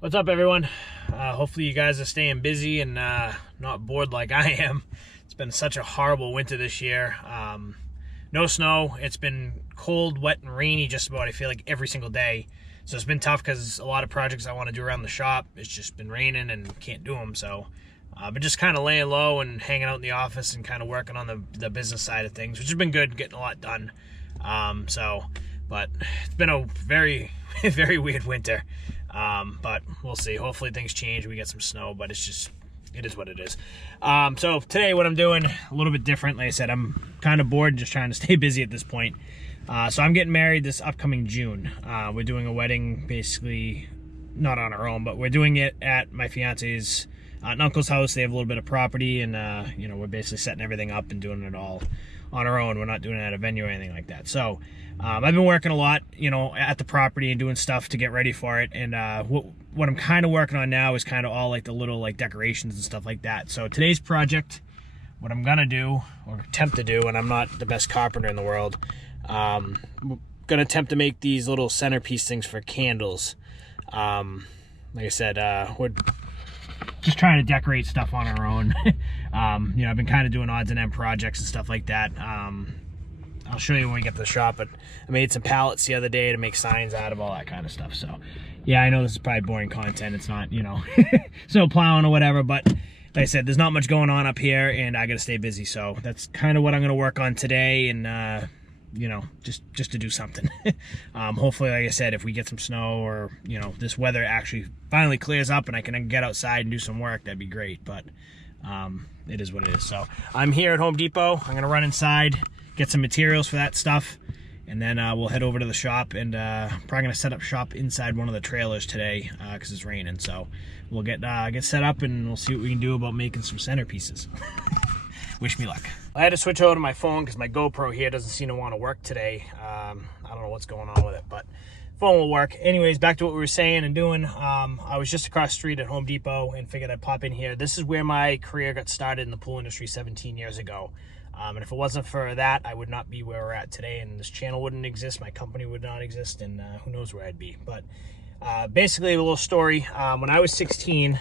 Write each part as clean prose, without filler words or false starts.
What's up, everyone? Hopefully you guys are staying busy and not bored like I am. It's been such a horrible winter this year. No snow. It's been cold, wet, and rainy just about, I feel like, every single day. So it's been tough because a lot of projects I want to do around the shop, it's just been raining and can't do them. So I've been just kind of laying low and hanging out in the office and kind of working on the business side of things, which has been good, getting a lot done. But it's been a very, very weird winter. But we'll see. Hopefully things change. We get some snow, but it is what it is. So today what I'm doing, a little bit different. Like I said, I'm kind of bored and just trying to stay busy at this point. So I'm getting married this upcoming June. We're doing a wedding, basically, not on our own, but we're doing it at my fiance's and uncle's house. They have a little bit of property, and we're basically setting everything up and doing it all on our own. We're not doing it at a venue or anything like that. So I've been working a lot, at the property and doing stuff to get ready for it. And what I'm kind of working on now is kind of all like the little like decorations and stuff like that. So today's project, what I'm gonna do or attempt to do, and I'm not the best carpenter in the world, I'm gonna attempt to make these little centerpiece things for candles. Like I said, we're just trying to decorate stuff on our own. I've been kind of doing odds and end projects and stuff like that. I'll show you when we get to the shop, but I made some pallets the other day to make signs out of, all that kind of stuff. So yeah, I know this is probably boring content. It's not, snow plowing or whatever, but like I said, there's not much going on up here and I gotta stay busy. So that's kind of what I'm gonna work on today, and just to do something. Hopefully, like I said, if we get some snow or, this weather actually finally clears up and I can get outside and do some work, that'd be great. But it is what it is. So I'm here at Home Depot. I'm gonna run inside, get some materials for that stuff, and then we'll head over to the shop, and probably gonna set up shop inside one of the trailers today because it's raining. So we'll get set up and we'll see what we can do about making some centerpieces. Wish me luck. I had to switch over to my phone because my GoPro here doesn't seem to want to work today. I don't know what's going on with it, but phone will work. Anyways, back to what we were saying and doing. I was just across the street at Home Depot and figured I'd pop in here. This is where my career got started in the pool industry 17 years ago. And if it wasn't for that, I would not be where we're at today, and this channel wouldn't exist, my company would not exist, and who knows where I'd be. But basically, a little story. When I was 16,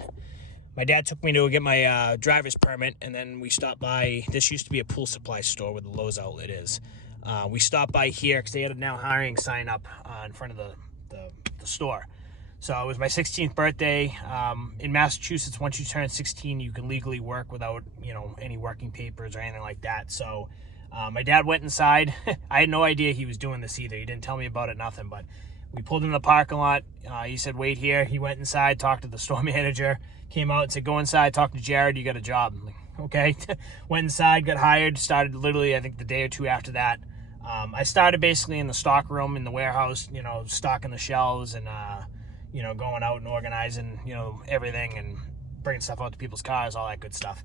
my dad took me to get my driver's permit, and then we stopped by. This used to be a pool supply store where the Lowe's outlet is. We stopped by here because they had a now hiring sign up in front of the store. So it was my 16th birthday. In Massachusetts, once you turn 16, you can legally work without, any working papers or anything like that. So my dad went inside. I had no idea he was doing this either. He didn't tell me about it, nothing. But we pulled in the parking lot. He said, wait here. He went inside, talked to the store manager, came out and said, go inside, talk to Jared, you got a job. I'm like, okay. Went inside, got hired, started literally, I think, the day or two after that. I started basically in the stock room in the warehouse, stocking the shelves and, going out and organizing, everything and bringing stuff out to people's cars, all that good stuff.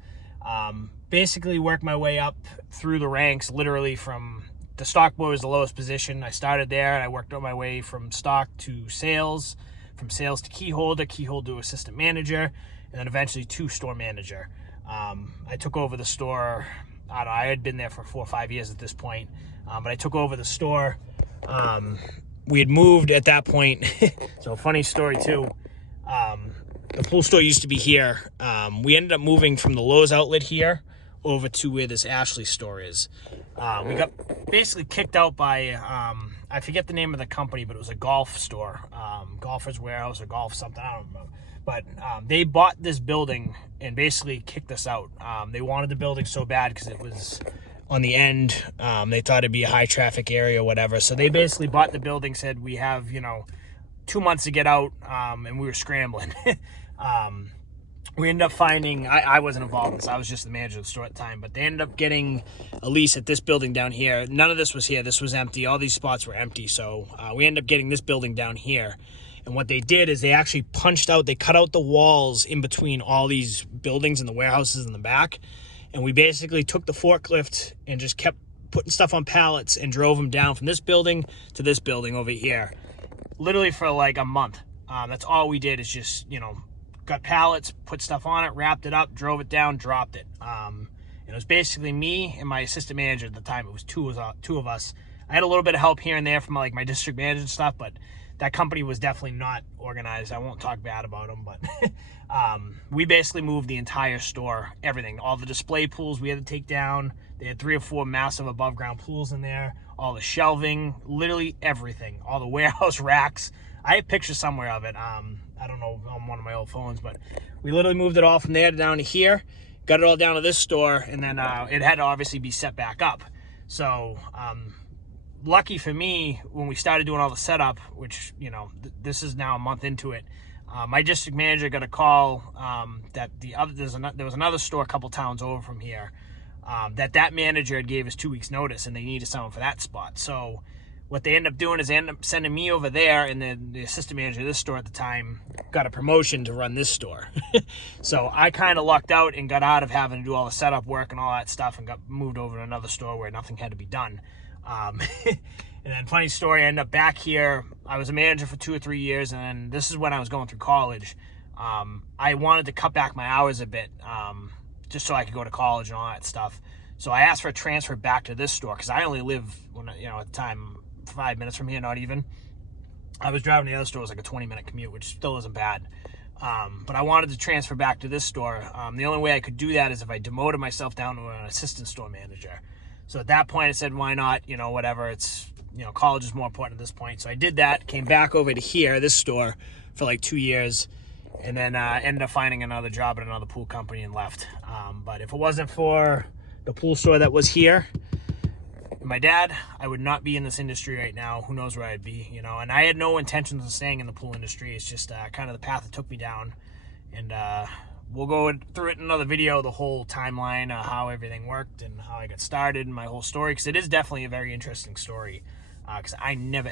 Basically worked my way up through the ranks, literally from the stock boy was the lowest position. I started there and I worked on my way from stock to sales, from sales to key holder to assistant manager, and then eventually to store manager. I took over the store. I had been there for 4 or 5 years at this point, but I took over the store. We had moved at that point. So funny story too. The pool store used to be here. We ended up moving from the Lowe's outlet here over to where this Ashley store is. We got basically kicked out by, I forget the name of the company, but it was a golf store, Golfer's Warehouse or golf something, I don't remember. But they bought this building and basically kicked us out. They wanted the building so bad because it was on the end. They thought it'd be a high traffic area or whatever. So they basically bought the building, said we have, 2 months to get out, and we were scrambling. We ended up finding, I wasn't involved in this, I was just the manager of the store at the time, but they ended up getting a lease at this building down here. None of this was here, this was empty, all these spots were empty, so we ended up getting this building down here. And what they did is they actually they cut out the walls in between all these buildings and the warehouses in the back, and we basically took the forklift and just kept putting stuff on pallets and drove them down from this building to this building over here, literally for like a month. That's all we did is just, got pallets, put stuff on it, wrapped it up, drove it down, dropped it. And it was basically me and my assistant manager at the time. It was two of us. I had a little bit of help here and there from like my district manager and stuff, but that company was definitely not organized. I won't talk bad about them, but we basically moved the entire store, everything. All the display pools we had to take down. They had 3 or 4 massive above ground pools in there. All the shelving, literally everything. All the warehouse racks. I have pictures somewhere of it. I don't know, on one of my old phones, but we literally moved it all from there down to here, got it all down to this store, and then it had to obviously be set back up. So lucky for me, when we started doing all the setup, which, you know, this is now a month into it, my district manager got a call that there was another store a couple towns over from here that manager had gave us 2 weeks notice, and they needed someone for that spot. So what they end up doing is they end up sending me over there, and then the assistant manager of this store at the time got a promotion to run this store. So I kind of lucked out and got out of having to do all the setup work and all that stuff, and got moved over to another store where nothing had to be done. And then funny story, I ended up back here. I was a manager for 2 or 3 years, and then this is when I was going through college. I wanted to cut back my hours a bit, just so I could go to college and all that stuff. So I asked for a transfer back to this store, because I only live, at the time, 5 minutes from here, not even. I was driving to the other store. It was like a 20-minute commute, which still isn't bad. But I wanted to transfer back to this store. The only way I could do that is if I demoted myself down to an assistant store manager. So at that point I said, why not, whatever, it's, college is more important at this point. So I did that, came back over to here, this store, for like 2 years, and then ended up finding another job at another pool company and left. But if it wasn't for the pool store that was here, and my dad, I would not be in this industry right now. Who knows where I'd be, and I had no intentions of staying in the pool industry. It's just kind of the path it took me down. And we'll go through it in another video, the whole timeline, how everything worked and how I got started and my whole story, because it is definitely a very interesting story. Because I never,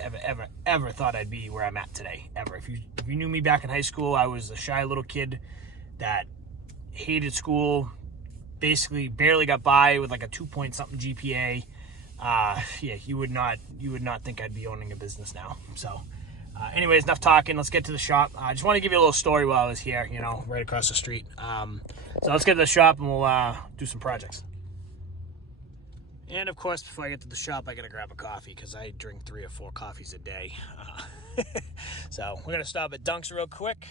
ever thought I'd be where I'm at today, ever. If you knew me back in high school, I was a shy little kid that hated school, basically barely got by with like a 2-point-something GPA. Yeah, you would not think I'd be owning a business now. So anyways, enough talking. Let's get to the shop. I just want to give you a little story while I was here, right across the street. So let's get to the shop and we'll do some projects. And of course, before I get to the shop, I gotta grab a coffee, because I drink 3 or 4 coffees a day. So we're gonna stop at Dunk's real quick,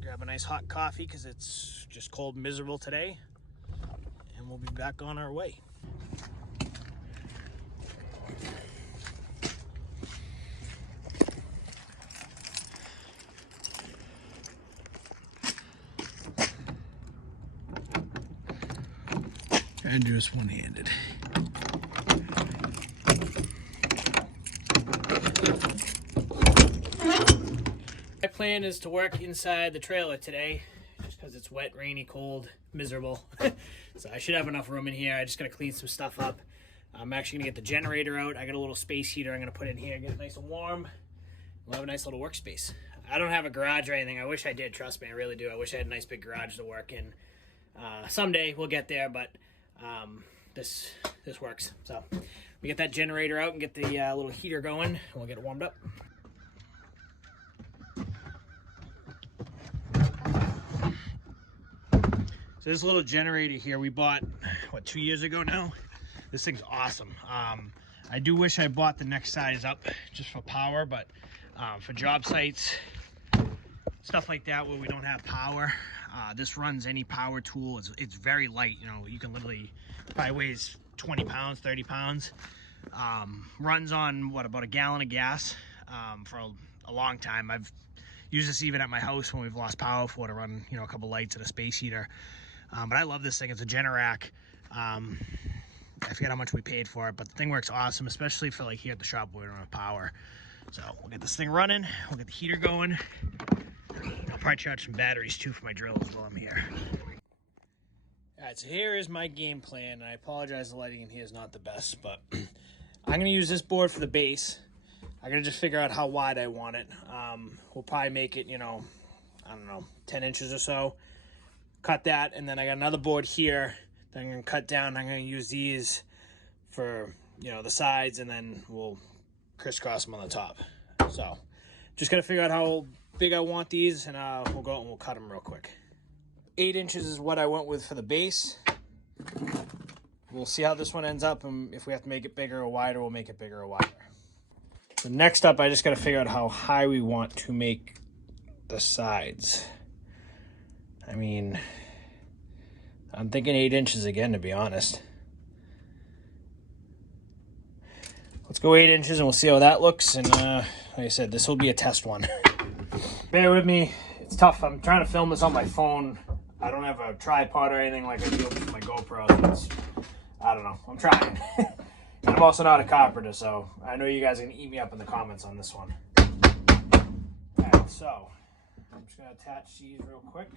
grab a nice hot coffee, because it's just cold and miserable today, and we'll be back on our way. I do this one-handed. My plan is to work inside the trailer today, just because it's wet, rainy, cold, miserable. So I should have enough room in here. I just gotta clean some stuff up. I'm actually gonna get the generator out. I got a little space heater I'm gonna put in here, get it nice and warm. We'll have a nice little workspace. I don't have a garage or anything. I wish I did, trust me, I really do. I wish I had a nice big garage to work in. Someday we'll get there, but this works. So we get that generator out and get the little heater going, and we'll get it warmed up. So this little generator here we bought, what, 2 years ago now? This thing's awesome. I do wish I bought the next size up just for power, but for job sites, stuff like that where we don't have power, this runs any power tool. It's very light, you can literally, probably weighs 20 pounds, 30 pounds. Runs on, about a gallon of gas for a long time. I've used this even at my house when we've lost power to run, a couple lights and a space heater. But I love this thing. It's a Generac. I forget how much we paid for it, but the thing works awesome, especially for like here at the shop where we don't have power. So we'll get this thing running, we'll get the heater going. I'll probably charge some batteries too for my drills while I'm here. Alright, so here is my game plan, and I apologize, the lighting in here is not the best, but I'm going to use this board for the base. I got to just figure out how wide I want it. We'll probably make it, I don't know, 10 inches or so. Cut that, and then I got another board here that I'm going to cut down. I'm going to use these for, the sides, and then we'll crisscross them on the top. So just got to figure out how big I want these, and we'll go out and we'll cut them real quick. 8 inches is what I went with for the base. We'll see how this one ends up, and if we have to make it bigger or wider, we'll make it bigger or wider. So next up, I just got to figure out how high we want to make the sides. I mean, I'm thinking 8 inches again, to be honest. Let's go 8 inches and we'll see how that looks. And like I said, this will be a test one. Bear with me. It's tough. I'm trying to film this on my phone. I don't have a tripod or anything like I do with my GoPro. So it's, I don't know. I'm trying. And I'm also not a carpenter, so I know you guys are going to eat me up in the comments on this one. All right, so I'm just going to attach these real quick.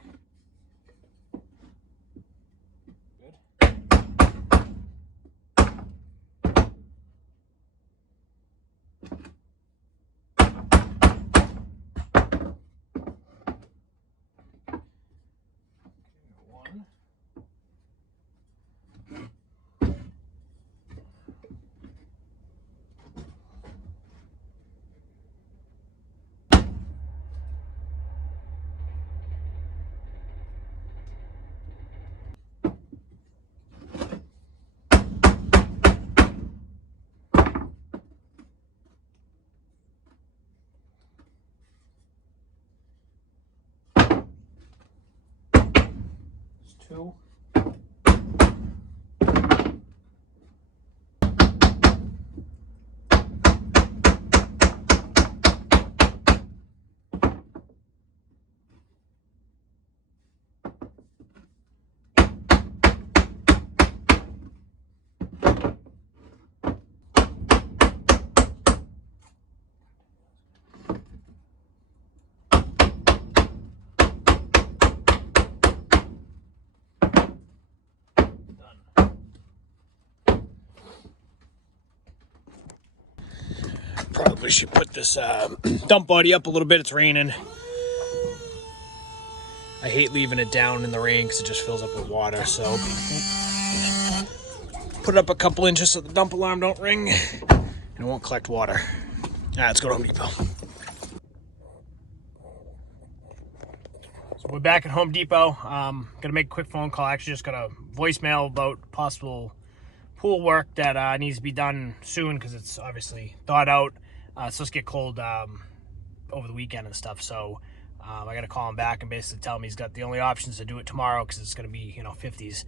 Two. Probably should put this dump body up a little bit. It's raining. I hate leaving it down in the rain because it just fills up with water. So put it up a couple inches so the dump alarm don't ring and it won't collect water. All right, let's go to Home Depot. So we're back at Home Depot. Gonna make a quick phone call. Actually, just got a voicemail about possible pool work that needs to be done soon because it's obviously thawed out. It's supposed to get cold over the weekend and stuff, so I got to call him back and basically tell him he's got the only options to do it tomorrow because it's going to be, 50s.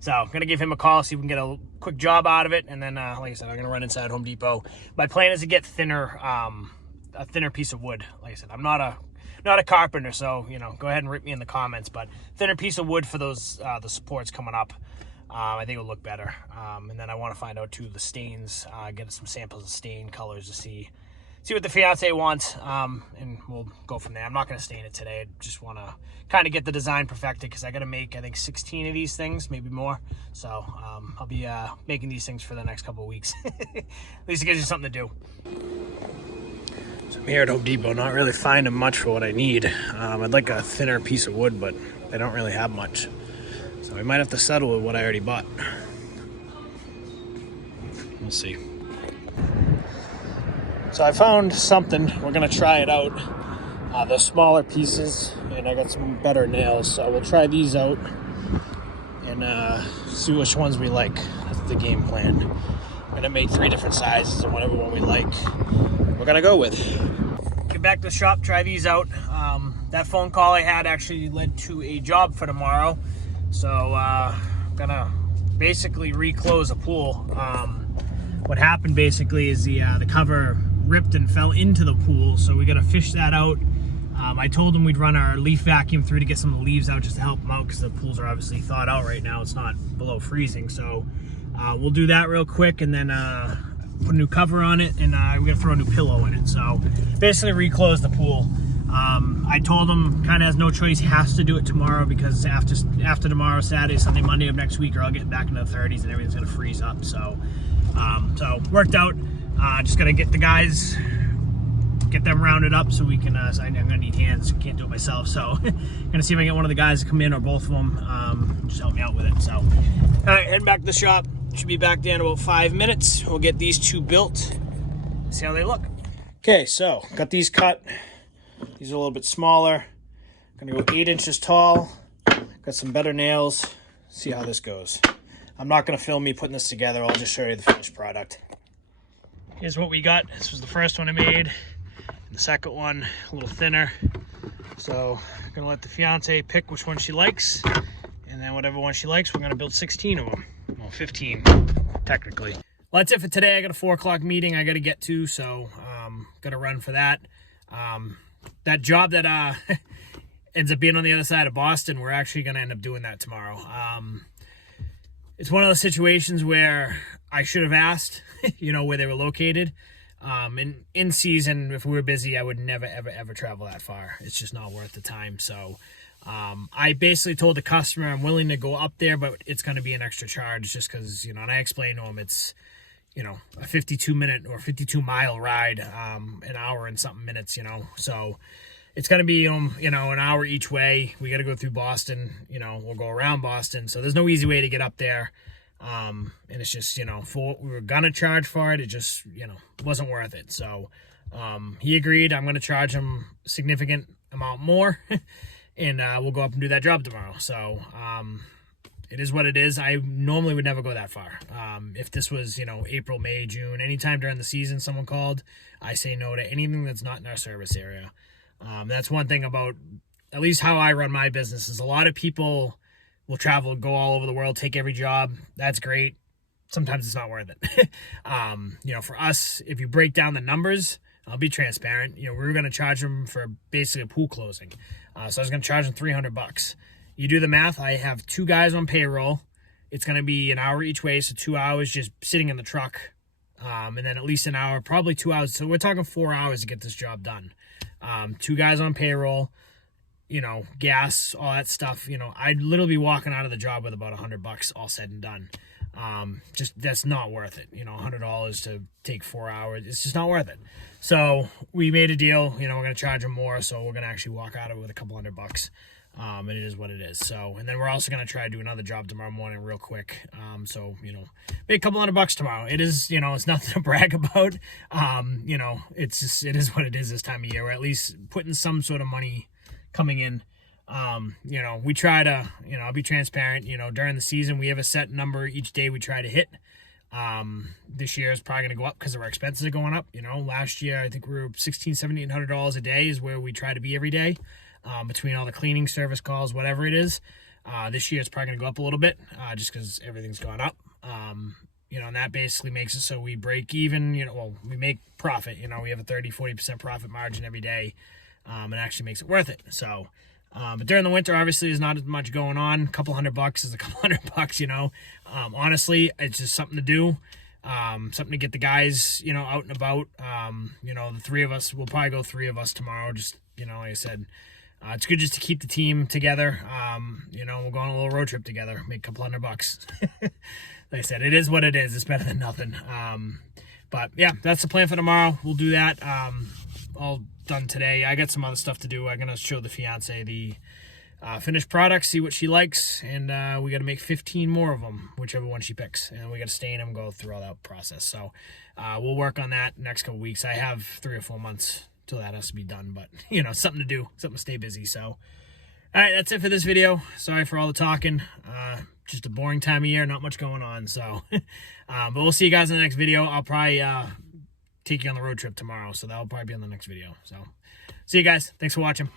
So I'm going to give him a call, see if we can get a quick job out of it, and then, like I said, I'm going to run inside Home Depot. My plan is to get a thinner piece of wood. Like I said, I'm not a carpenter, so, go ahead and rip me in the comments, but thinner piece of wood for those the supports coming up. I think it'll look better. And then I want to find out, too, the stains, get some samples of stain colors to see what the fiance wants, and we'll go from there. I'm not going to stain it today. I just want to kind of get the design perfected because I got to make, I think, 16 of these things, maybe more. So I'll be making these things for the next couple of weeks. At least it gives you something to do. So I'm here at Home Depot, not really finding much for what I need. I'd like a thinner piece of wood, but they don't really have much. So we might have to settle with what I already bought. We'll see. So I found something. We're going to try it out. The smaller pieces, and I got some better nails. So we'll try these out and see which ones we like. That's the game plan. I'm going to make 3 different sizes and whatever one we like, we're going to go with. Get back to the shop, try these out. That phone call I had actually led to a job for tomorrow. So I'm gonna basically reclose a pool. What happened basically is the cover ripped and fell into the pool, so we gotta fish that out. I told them we'd run our leaf vacuum through to get some of the leaves out just to help them out because the pools are obviously thawed out right now. It's not below freezing, so we'll do that real quick and then put a new cover on it, and we're gonna throw a new pillow in it. So basically reclose the pool. I told him kind of has no choice, he has to do it tomorrow because after tomorrow, Saturday, Sunday, Monday of next week, or I'll get back into the 30s and everything's gonna freeze up. So worked out. Just gotta get the guys, get them rounded up so we can. I'm gonna need hands, can't do it myself. So gonna see if I can get one of the guys to come in or both of them, just help me out with it. So all right, heading back to the shop. Should be back there in about 5 minutes. We'll get these 2 built. See how they look. Okay, so got these cut. These are a little bit smaller. I'm gonna go 8 inches tall. Got some better nails. See how this goes. I'm not gonna film me putting this together. I'll just show you the finished product. here's what we got. This was the first one I made, and the second one a little thinner. So I'm gonna let the fiance pick which one she likes, and then whatever one she likes, we're gonna build 16 of them. Well, 15 technically. Well, that's it for today. I got a 4 o'clock meeting I got to get to, so got to run for that. That job that ends up being on the other side of Boston, we're actually going to end up doing that tomorrow. It's one of those situations where I should have asked, where they were located. And in season, if we were busy, I would never, ever, ever travel that far. It's just not worth the time. So I basically told the customer I'm willing to go up there, but it's going to be an extra charge just because, and I explained to him it's, a 52-minute or 52-mile ride, an hour and something minutes, So it's going to be, an hour each way. We got to go through Boston, we'll go around Boston. So there's no easy way to get up there. And it's just, for what we were going to charge for it, it just, wasn't worth it. So he agreed. I'm going to charge him a significant amount more. And we'll go up and do that job tomorrow. So it is what it is. I normally would never go that far. If this was, April, May, June, anytime during the season someone called, I say no to anything that's not in our service area. That's one thing about at least how I run my business is a lot of people will travel, go all over the world, take every job. That's great. Sometimes it's not worth it. For us, if you break down the numbers, I'll be transparent. We were going to charge them for basically a pool closing. So I was going to charge them $300. You do the math. I have 2 guys on payroll. It's going to be an hour each way, so 2 hours just sitting in the truck. And then at least an hour, probably 2 hours. So we're talking 4 hours to get this job done. 2 guys on payroll, gas, all that stuff. I'd literally be walking out of the job with about $100 all said and done. Just that's not worth it. $100 to take 4 hours. It's just not worth it. So we made a deal. We're going to charge them more. So we're going to actually walk out of it with a couple $100. And it is what it is. So, and then we're also going to try to do another job tomorrow morning real quick. So, make a couple $100 tomorrow. It is, it's nothing to brag about. It's just, it is what it is this time of year. We're at least putting some sort of money coming in. We try to, I'll be transparent, during the season, we have a set number each day we try to hit. This year is probably going to go up because our expenses are going up. Last year, I think we were $1,600, $1,700 a day is where we try to be every day. Between all the cleaning service calls, whatever it is. This year it's probably going to go up a little bit just because everything's gone up. And that basically makes it so we break even, we make profit. We have a 30-40% profit margin every day. It actually makes it worth it. So, but during the winter, obviously, there's not as much going on. A couple $100 is a couple $100, honestly, it's just something to do. Something to get the guys, out and about. The 3 of us, we'll probably go 3 of us tomorrow. Just, like I said, it's good just to keep the team together. We'll go on a little road trip together, make a couple $100. Like I said, it is what it is. It's better than nothing. But yeah, that's the plan for tomorrow. We'll do that. All done today. I got some other stuff to do. I'm going to show the fiance the finished products, see what she likes. And we got to make 15 more of them, whichever one she picks. And we got to stain them, go through all that process. So we'll work on that next couple weeks. I have 3 or 4 months till that has to be done, but something to do, something to stay busy. So all right, that's it for this video. Sorry for all the talking. Just a boring time of year, not much going on. So but we'll see you guys in the next video. I'll probably take you on the road trip tomorrow, so that'll probably be on the next video. So see you guys. Thanks for watching.